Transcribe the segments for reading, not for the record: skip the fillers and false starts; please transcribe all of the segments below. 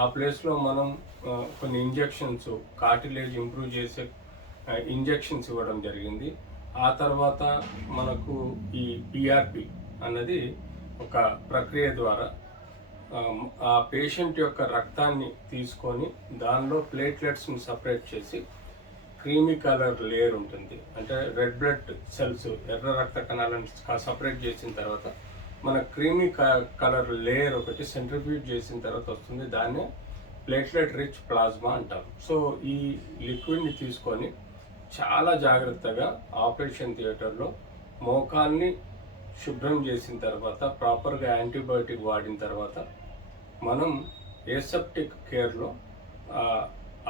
ఆ ప్లేస్లో మనం కొన్ని ఇంజెక్షన్స్, కార్టిలేజ్ ఇంప్రూవ్ చేసే ఇంజెక్షన్స్ ఇవ్వడం జరిగింది. ఆ తర్వాత మనకు ఈ పిఆర్పి అన్నది ఒక ప్రక్రియ ద్వారా ఆ పేషెంట్ యొక్క రక్తాన్ని తీసుకొని దానిలో ప్లేట్లెట్స్ని సపరేట్ చేసి క్రీమీ కలర్ లేయర్ ఉంటుంది, అంటే రెడ్ బ్లడ్ సెల్స్, ఎర్ర రక్త కణాలను సపరేట్ చేసిన తర్వాత మన క్రీమీ కలర్ లేయర్ ఒకటి సెంట్రిఫ్యూజ్ చేసిన తర్వాత వస్తుంది. దాన్నే ప్లేట్లెట్ రిచ్ ప్లాస్మా అంటాం. సో ఈ లిక్విడ్ని తీసుకొని చాలా జాగ్రత్తగా ఆపరేషన్ థియేటర్లో మోకాల్ని శుభ్రం చేసిన తర్వాత ప్రాపర్గా యాంటీబయాటిక్ వాడిన తర్వాత మనం ఏసెప్టిక్ కేర్లో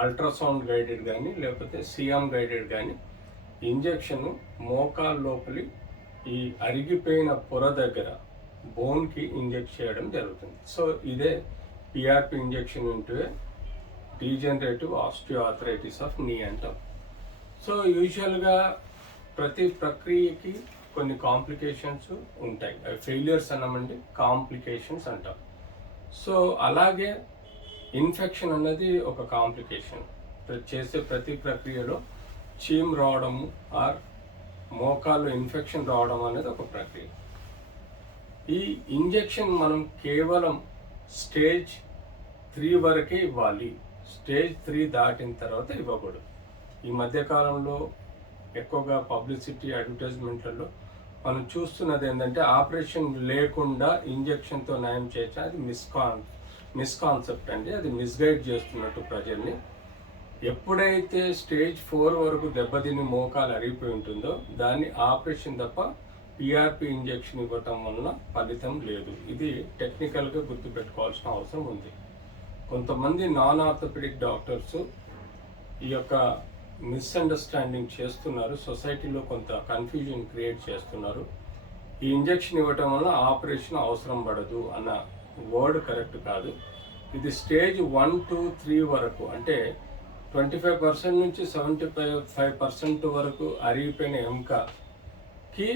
అల్ట్రాసౌండ్ గైడెడ్ కానీ లేకపోతే సిఎం గైడెడ్ కానీ ఇంజెక్షన్ మోకాల్ లోపలి ఈ అరిగిపోయిన పొర దగ్గర బోన్కి ఇంజెక్ట్ చేయడం జరుగుతుంది. సో ఇదే PRP injection into degenerative osteoarthritis of నీ అంటాం. సో యూజువల్గా ప్రతి ప్రక్రియకి కొన్ని కాంప్లికేషన్స్ ఉంటాయి. ఫెయిలియర్స్ అన్నామండి, కాంప్లికేషన్స్ అంటాం. సో అలాగే ఇన్ఫెక్షన్ అన్నది ఒక కాంప్లికేషన్. చేసే ప్రతి ప్రక్రియలో చీమ్ రావడము ఆర్ మోకాల్లో ఇన్ఫెక్షన్ రావడం అనేది ఒక ప్రక్రియ. ఈ ఇంజెక్షన్ మనం కేవలం స్టేజ్ 3 వరకే ఇవ్వాలి. స్టేజ్ 3 దాటిన తర్వాత ఇవ్వకూడదు. ఈ మధ్యకాలంలో ఎక్కువగా పబ్లిసిటీ, అడ్వర్టైజ్మెంట్లలో మనం చూస్తున్నది ఏంటంటే ఆపరేషన్ లేకుండా ఇంజెక్షన్తో నయం చేయొచ్చు. అది మిస్కాన్సెప్ట్ అండి. అది మిస్గైడ్ చేస్తున్నట్టు ప్రజల్ని. ఎప్పుడైతే స్టేజ్ 4 వరకు దెబ్బతిని మోకాలు అరిగిపోయి ఉంటుందో దాన్ని ఆపరేషన్ తప్ప పిఆర్పి ఇంజెక్షన్ ఇవ్వటం వలన ఫలితం లేదు. ఇది టెక్నికల్గా గుర్తుపెట్టుకోవాల్సిన అవసరం ఉంది. కొంతమంది నాన్ ఆర్థోపెడిక్ డాక్టర్స్ ఈ యొక్క మిస్అండర్స్టాండింగ్ చేస్తున్నారు, సొసైటీలో కొంత కన్ఫ్యూజన్ క్రియేట్ చేస్తున్నారు. ఈ ఇంజెక్షన్ ఇవ్వటం వల్ల ఆపరేషన్ అవసరం పడదు అన్న వర్డ్ కరెక్ట్ కాదు. ఇది స్టేజ్ 1 to 3 వరకు, అంటే 25% నుంచి 75% వరకు అరిగిపోయిన ఎముకకి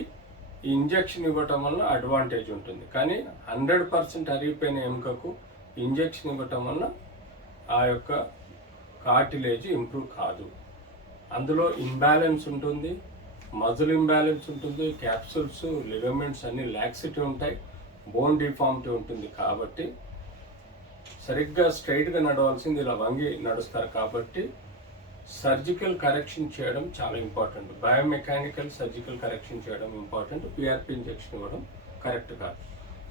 ఈ ఇంజెక్షన్ ఇవ్వటం వల్ల అడ్వాంటేజ్ ఉంటుంది. కానీ 100% అరిగిపోయిన ఎముకకు ఇంజెక్షన్ ఇవ్వటం వల్ల ఆ యొక్క కార్టిలేజ్ ఇంప్రూవ్ కాదు. అందులో ఇంబ్యాలెన్స్ ఉంటుంది, మజిల్ ఇంబ్యాలెన్స్ ఉంటుంది, క్యాప్సూల్స్, లిగమెంట్స్ అన్ని లాక్సిటీ ఉంటాయి, బోన్ డిఫార్మిటీ ఉంటుంది. కాబట్టి సరిగ్గా స్ట్రైట్గా నడవాల్సింది ఇలా వంగి నడుస్తారు. కాబట్టి సర్జికల్ కరెక్షన్ చేయడం చాలా ఇంపార్టెంట్. బయోమెకానికల్ సర్జికల్ కరెక్షన్ చేయడం ఇంపార్టెంట్. పిఆర్పి ఇంజెక్షన్ ఇవ్వడం కరెక్ట్ కాదు.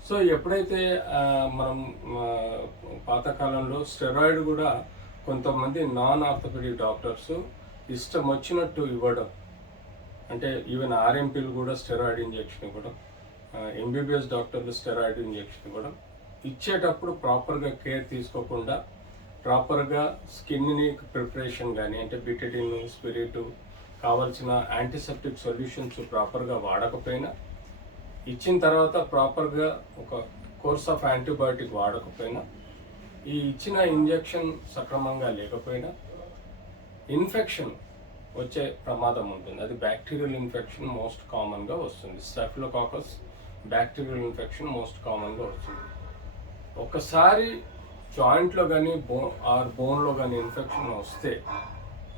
సో ఎప్పుడైతే మనం పాతకాలంలో స్టెరాయిడ్ కూడా కొంతమంది నాన్ ఆర్థోపెడిక్ డాక్టర్స్ ఇష్టం వచ్చినట్టు ఇవ్వడం, అంటే ఈవెన్ ఆర్ఎంపీలు కూడా స్టెరాయిడ్ ఇంజెక్షన్ ఇవ్వడం, ఎంబీబీఎస్ డాక్టర్లు స్టెరాయిడ్ ఇంజెక్షన్ ఇవ్వడం, ఇచ్చేటప్పుడు ప్రాపర్గా కేర్ తీసుకోకుండా ప్రాపర్గా స్కిన్ని ప్రిపరేషన్ కానీ, అంటే బిటడిన్, స్పిరిట్, కావాల్సిన యాంటీసెప్టిక్ సొల్యూషన్స్ ప్రాపర్గా వాడకపోయినా, ఇచ్చిన తర్వాత ప్రాపర్గా ఒక కోర్స్ ఆఫ్ యాంటీబయాటిక్ వాడకపోయినా, ఈ ఇచ్చిన ఇంజెక్షన్ సక్రమంగా లేకపోయినా ఇన్ఫెక్షన్ వచ్చే ప్రమాదం ఉంటుంది. అది బ్యాక్టీరియల్ ఇన్ఫెక్షన్ మోస్ట్ కామన్గా వస్తుంది. స్టెఫిలోకాకస్ బ్యాక్టీరియల్ ఇన్ఫెక్షన్ మోస్ట్ కామన్గా వస్తుంది. ఒకసారి జాయింట్లో కానీ బోన్లో కానీ ఇన్ఫెక్షన్ వస్తే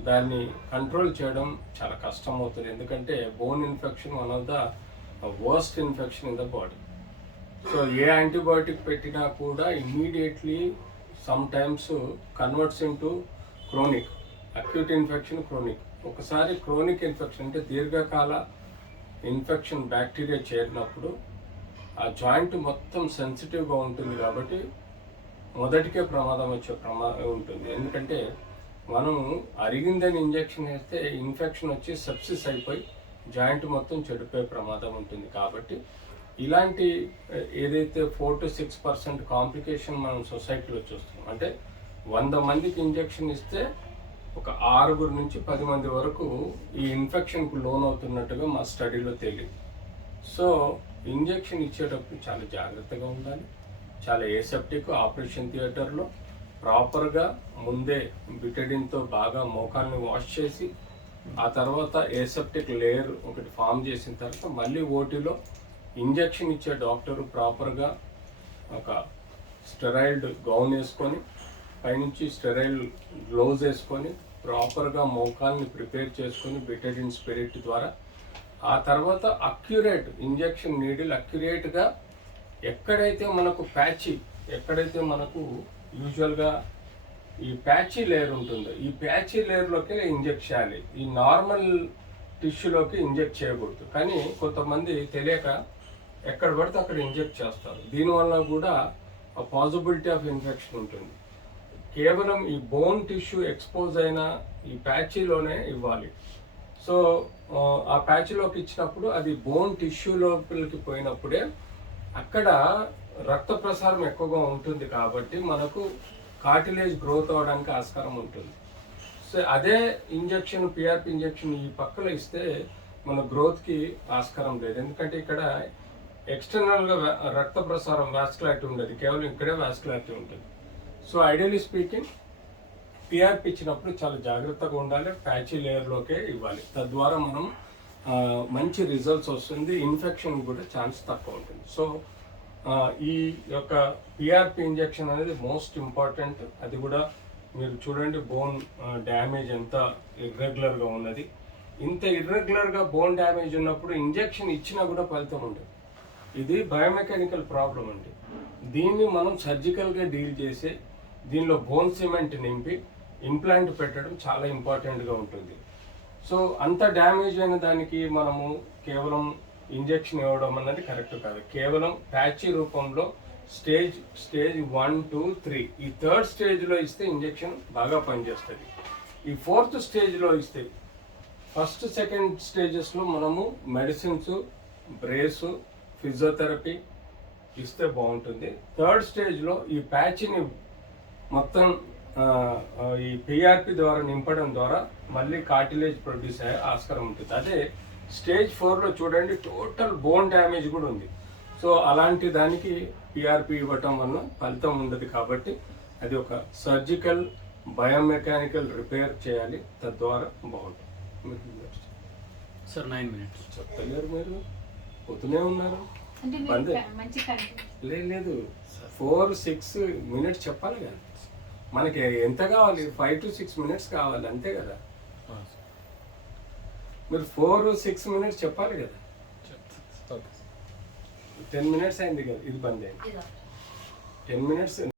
దాన్ని కంట్రోల్ చేయడం చాలా కష్టం అవుతుంది. ఎందుకంటే bone infection one of the worst infection in the body. So A antibiotic పెట్టినా కూడా immediately some times converts into chronic. Acute infection chronic. ఒకసారి క్రోనిక్ ఇన్ఫెక్షన్ అంటే దీర్ఘకాల ఇన్ఫెక్షన్ బ్యాక్టీరియా చేరినప్పుడు ఆ జాయింట్ మొత్తం సెన్సిటివ్గా ఉంటుంది. కాబట్టి మొదటికే ప్రమాదం వచ్చే ఉంటుంది. ఎందుకంటే మనము అరిగిందని ఇంజెక్షన్ వేస్తే ఇన్ఫెక్షన్ వచ్చి సెప్సిస్ అయిపోయి జాయింట్ మొత్తం చెడిపోయే ప్రమాదం ఉంటుంది. కాబట్టి ఇలాంటి ఏదైతే 4 to 6% కాంప్లికేషన్ మనం సొసైటీలో చూస్తున్నాం. అంటే 100 మందికి ఇంజెక్షన్ ఇస్తే ఒక 6 నుంచి 10 మంది వరకు ఈ ఇన్ఫెక్షన్కు లోన్ అవుతున్నట్టుగా మా స్టడీలో తేలింది. సో ఇంజెక్షన్ ఇచ్చేటప్పుడు చాలా జాగ్రత్తగా ఉండాలి. చాలా ఏసెప్టిక్. ఆపరేషన్ థియేటర్లో ప్రాపర్గా ముందే బిటడిన్తో బాగా మోకాల్ని వాష్ చేసి ఆ తర్వాత ఏసెప్టిక్ లేయర్ ఒకటి ఫామ్ చేసిన తర్వాత మళ్ళీ ఓటీలో ఇంజెక్షన్ ఇచ్చే డాక్టరు ప్రాపర్గా ఒక స్టెరాయిడ్ గౌన్ వేసుకొని పైనుంచి స్టెరైల్ గ్లోవ్స్ వేసుకొని ప్రాపర్గా మోకాల్ని ప్రిపేర్ చేసుకొని బెటడిన్ స్పిరిట్ ద్వారా ఆ తర్వాత అక్యురేట్ ఇంజెక్షన్ నీడిల్ అక్యురేట్గా ఎక్కడైతే మనకు ఎక్కడైతే మనకు యూజువల్గా ఈ ప్యాచీ లేయర్ ఉంటుందో ఈ ప్యాచీ లేయర్లోకి ఇంజెక్ట్ చేయాలి. ఈ నార్మల్ టిష్యూలోకి ఇంజెక్ట్ చేయకూడదు. కానీ కొంతమంది తెలియక ఎక్కడ పడితే అక్కడ ఇంజెక్ట్ చేస్తారు. దీనివల్ల కూడా పాసిబిలిటీ ఆఫ్ ఇన్ఫెక్షన్ ఉంటుంది. కేవలం ఈ బోన్ టిష్యూ ఎక్స్పోజ్ అయిన ఈ ప్యాచీలోనే ఇవ్వాలి. సో ఆ ప్యాచ్లోకి ఇచ్చినప్పుడు అది బోన్ టిష్యూ లోపలికి పోయినప్పుడే అక్కడ రక్త ప్రసారం ఎక్కువగా ఉంటుంది కాబట్టి మనకు కార్టిలేజ్ గ్రోత్ అవ్వడానికి ఆస్కారం ఉంటుంది. సో అదే ఇంజెక్షన్ పిఆర్పి ఇంజెక్షన్ ఈ పక్కలో ఇస్తే మన గ్రోత్కి ఆస్కారం లేదు. ఎందుకంటే ఇక్కడ ఎక్స్టర్నల్గా రక్త ప్రసారం వాస్కులారిటీ ఉండదు, కేవలం ఇక్కడే వాస్కులారిటీ ఉంటుంది. సో ఐడియలీ స్పీకింగ్ పిఆర్పి ఇచ్చినప్పుడు చాలా జాగ్రత్తగా ఉండాలి, ప్యాచీ లేయర్లోకే ఇవ్వాలి. తద్వారా మనం మంచి రిజల్ట్స్ వస్తుంది, ఇన్ఫెక్షన్ కూడా ఛాన్స్ తక్కువ ఉంటుంది. సో ఈ యొక్క పిఆర్పి ఇంజెక్షన్ అనేది మోస్ట్ ఇంపార్టెంట్. అది కూడా మీరు చూడండి బోన్ డ్యామేజ్ ఎంత ఇర్రెగ్యులర్గా ఉన్నది. ఇంత ఇర్రెగ్యులర్గా బోన్ డ్యామేజ్ ఉన్నప్పుడు ఇంజెక్షన్ ఇచ్చినా కూడా ఫలితం ఉండదు. ఇది బయోమెకానికల్ ప్రాబ్లం అండి. దీన్ని మనం సర్జికల్గా డీల్ చేసి దీనిలో బోన్ సిమెంట్ నింపి ఇంప్లాంట్ పెట్టడం చాలా ఇంపార్టెంట్గా ఉంటుంది. సో అంత డ్యామేజ్ అయిన దానికి మనము కేవలం ఇంజెక్షన్ ఇవ్వడం అన్నది కరెక్ట్ కాదు. కేవలం ప్యాచీ రూపంలో స్టేజ్ 1, 2, 3 ఈ థర్డ్ స్టేజ్లో ఇస్తే ఇంజెక్షన్ బాగా పనిచేస్తుంది. ఈ ఫోర్త్ స్టేజ్లో ఇస్తే ఫస్ట్ సెకండ్ స్టేజెస్లో మనము మెడిసిన్స్, బ్రేసు, ఫిజియోథెరపీ ఇస్తే బాగుంటుంది. థర్డ్ స్టేజ్లో ఈ ప్యాచ్ని మొత్తం ఈ పిఆర్పి ద్వారా నింపడం ద్వారా మళ్ళీ కార్టిలేజ్ ప్రొడ్యూస్ అయ్యే ఆస్కారం ఉంటుంది. అదే స్టేజ్ 4లో చూడండి టోటల్ బోన్ డ్యామేజ్ కూడా ఉంది. సో అలాంటి దానికి పిఆర్పి ఇవ్వటం వల్ల ఫలితం ఉండదు. కాబట్టి అది ఒక సర్జికల్ బయోమెకానికల్ రిపేర్ చేయాలి, తద్వారా బాగుంటుంది. సార్ 9 minutes చెప్తలేరు, మీరు పోతూనే ఉన్నారు. లేదు 4-6 minutes చెప్పాలి కదా. మనకి ఎంత కావాలి? 5 to 6 minutes కావాలి, అంతే కదా. మీరు 4-6 minutes చెప్పాలి కదా. 10 minutes అయింది కదా, ఇది బంద్ అయింది. 10 minutes